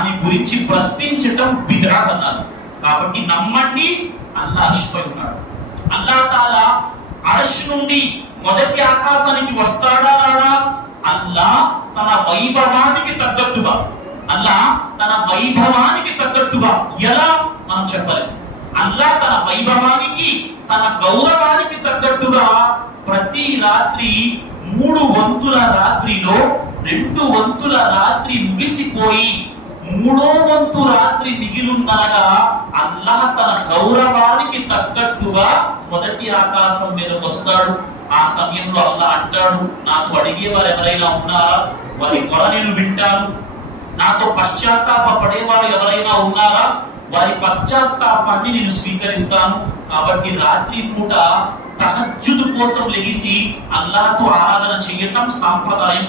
దాని గురించి ప్రశ్నించటం బిద్అత్ అన్నారు. కాబట్టి నమ్మండి, అల్లాహ్ అర్ష్పై ఉన్నాడు. అల్లాహ్ తాలా అర్ష్ నుండి మొదటి ఆకాశానికి వస్తాడా రాడా? అల్లాహ్ తన వైభవానికి తగ్గట్టుగా, అల్లాహ్ తన వైభవానికి తగ్గట్టుగా ఎలా మనం చెప్పలేము. అల్లాహ్ తన వైభవానికి, తన గౌరవానికి తగ్గట్టుగా ప్రతి రాత్రి 3 వంతుల రాత్రిలో 2 వంతుల రాత్రి ముగిసిపోయి 3వ వంతు రాత్రి మిగిలిందనగా అల్లాహ్ తన గౌరవానికి తగ్గట్టుగా మొదటి ఆకాశం మీదకి వస్తాడు. ఆ సమయంలో అల్లాహ్ అంటాడు, నాతో అడిగేవారు ఎవరైనా ఉన్నారా? వారి మొర నేను వింటాను. నాతో పశ్చాత్తాప పడేవారు ఎవరైనా ఉన్నారా? వారి పశ్చాత్తాపాన్ని నేను స్వీకరిస్తాను. కాబట్టి రాత్రి పూట తహజ్జుద్ కోసం లెగిసి అల్లాహ్తో ఆరాధన చేయటం సాంప్రదాయం.